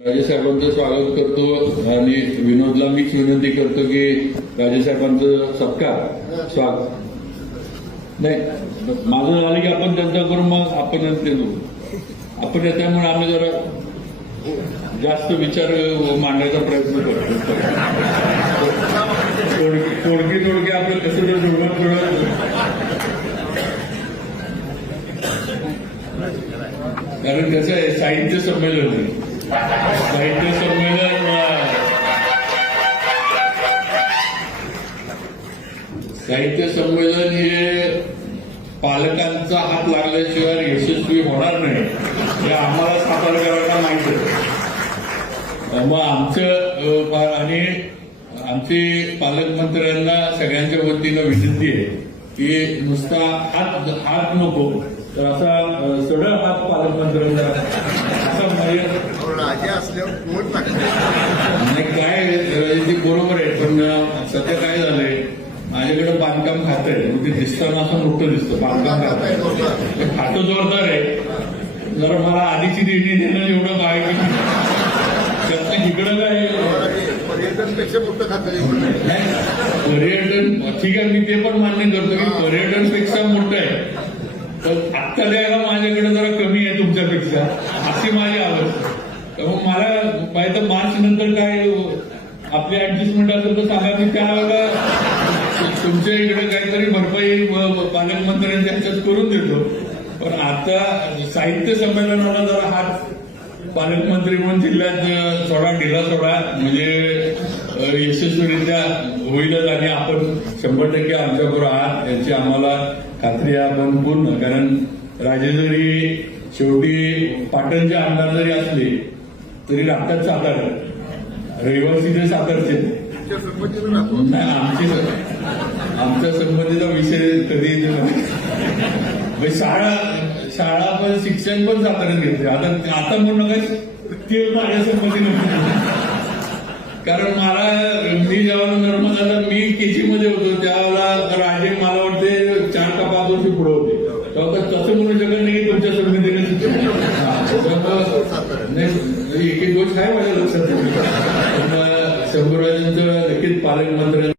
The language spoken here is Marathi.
राजेसाहेबांचं स्वागत करतो. आणि विनोदला मीच विनंती करतो की राजेसाहेबांचं सत्कार स्वागत नाही माझं झालं की आपण त्यांचा करू मग आपण ते आपण त्यामुळे आम्ही जरा जास्त विचार मांडायचा प्रयत्न करतो. तोडके तोडके आपलं कसं तर जोडणं थोडं. कारण कसं आहे साहित्य संमेलन आहे. साहित्य संमेलन साहित्य संमेलन हे पालकांचा हात लागल्याशिवाय यशस्वी होणार नाही हे आम्हाला सातारकरांना माहीत आहे. मग आमचं आणि आमचे पालकमंत्र्यांना सगळ्यांच्या वतीनं विनंती आहे की नुसता हात हात नको तर असा सडळ हात पालकमंत्र्यांना असल्यावर कोण आणि काय ते बरोबर आहे पण सध्या काय झालंय? माझ्याकडे बांधकाम खातं आहे. ते दिसताना असं मोठं दिसतं बांधकाम खातं. आहे. खातं जोरदार आहे. जरा मला आधीची देणी देणं एवढं काय की त्यातनं इकडं काय पर्यटनपेक्षा मोठं खातं नाही. नाही, पर्यटन ठीक आहे मी ते पण मान्य करतो की पर्यटनपेक्षा मोठं आहे. पण आत्ता द्यायला माझ्याकडे जरा कमी आहे तुमच्यापेक्षा. अशी माझी आवड मग मला पाहिजे तर मार्च नंतर काय आपली ऍडजस्टमेंट असेल तर सांगा मी त्यावेळेला तुमच्या इकडे काहीतरी भरपाई पालकमंत्र्यांच्या ह्याच्यात करून देतो. पण आता साहित्य संमेलनाला जरा हात. पालकमंत्री म्हणून जिल्ह्यात थोडा ढिला थोडा म्हणजे यशस्वीरित्या होईलच आणि आपण शंभर टक्के आमच्याबरोबर आहात. याची आम्हाला खात्री आहे आपण पूर्ण. कारण राजे जरी शेवटी पाटणचे आमदार जरी असले तरी लागतात सातारा रहिवासी ते सातारचे नाही आमचे आमच्या संबंधीचा विषय कधी म्हणजे शाळा शाळा पण शिक्षण पण साताऱ्यात घेतले. आता आता म्हणून नका ते माझ्या नव्हती कारण मला मी जेव्हा नर्मदाला मी केजी मध्ये होतो त्यावेळेला राजे मला वाटते चार का पाच वर्ष पुढे होते तेव्हा तर तसं म्हणू शकत नाही की तुमच्या संबंधीने शिक्षण हा, त्याच्यामुळं- नाही, एक एक नक्कीच